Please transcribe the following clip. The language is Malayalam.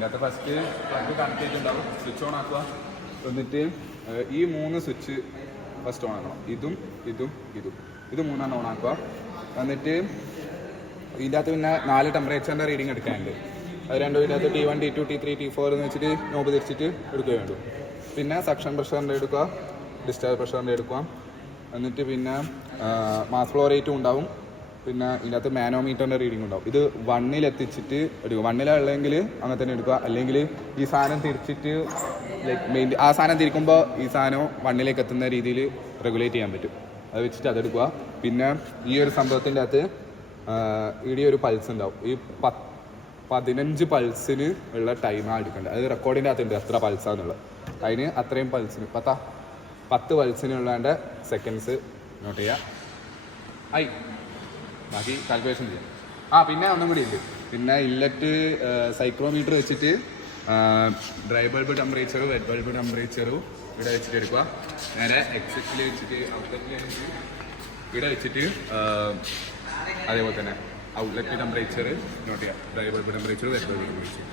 ഇതിൻ്റെ അകത്ത് ഫസ്റ്റ് പ്ലഗ് കണക്ട് ചെയ്തിട്ടുണ്ടാവും. സ്വിച്ച് ഓൺ ആക്കുക. എന്നിട്ട് ഈ 3 സ്വിച്ച് ഫസ്റ്റ് ഓൺ ആക്കണം. ഇതും ഇത് 3 ഓൺ ആക്കുക. എന്നിട്ട് ഇതിൻ്റെ അകത്ത് പിന്നെ 4 ടെമ്പറേച്ചറിൻ്റെ റീഡിങ് എടുക്കാനുണ്ട്. അത് രണ്ടും ഇതിൻ്റെ അകത്ത് T1 T2 T3 T4 എന്ന് വെച്ചിട്ട് നോബ് തിരിച്ചിട്ട് എടുക്കുക വേണ്ടു. പിന്നെ സക്ഷൻ പ്രഷറിൻ്റെ എടുക്കുക, ഡിസ്ചാർജ് പ്രഷറിൻ്റെ എടുക്കുക. എന്നിട്ട് പിന്നെ മാസ് ഫ്ലോ റേറ്റും ഉണ്ടാവും. പിന്നെ ഇതിനകത്ത് മാനോമീറ്ററിൻ്റെ റീഡിംഗ് ഉണ്ടാവും. ഇത് 1 എത്തിച്ചിട്ട് എടുക്കുക. 1 ഉള്ളെങ്കിൽ അങ്ങനെ തന്നെ എടുക്കുക. അല്ലെങ്കിൽ ഈ സാധനം തിരിച്ചിട്ട് ലൈക്ക് ആ സാധനം തിരിക്കുമ്പോൾ ഈ സാധനം 1 എത്തുന്ന രീതിയിൽ റെഗുലേറ്റ് ചെയ്യാൻ പറ്റും. അത് വെച്ചിട്ട് അതെടുക്കുക. പിന്നെ ഈ ഒരു സംഭവത്തിൻ്റെ അകത്ത് ഇവിടെ ഒരു പൾസ് ഉണ്ടാവും. ഈ 15 പൾസിന് ഉള്ള ടൈമാണ് എടുക്കേണ്ടത്. അത് റെക്കോർഡിൻ്റെ അകത്തുണ്ട് എത്ര പൾസാന്നുള്ളത്. അതിന് അത്രയും പൾസിന് 10 പൾസിനുള്ളതിൻ്റെ സെക്കൻഡ്സ് നോട്ട് ചെയ്യുക. ബാക്കി കാൽക്കുലേഷൻ ചെയ്യാം. പിന്നെ ഒന്നും കൂടി ഉണ്ട്. പിന്നെ ഇല്ലറ്റ് സൈക്രോമീറ്റർ വെച്ചിട്ട് ഡ്രൈ ബൾബ് ടെമ്പറേച്ചറും വെറ്റ് ബൾബ് ടെമ്പറേച്ചറും ഇവിടെ വെച്ചിട്ട് എടുക്കുക. നേരെ എക്സിറ്റിൽ വെച്ചിട്ട് ഔട്ട്ലെറ്റിൽ ഇവിടെ വെച്ചിട്ട് അതേപോലെ തന്നെ ഔട്ട്ലെറ്റ് ടെമ്പറേച്ചർ നോട്ട് ചെയ്യുക. Dry bulb temperature wet bulb temperature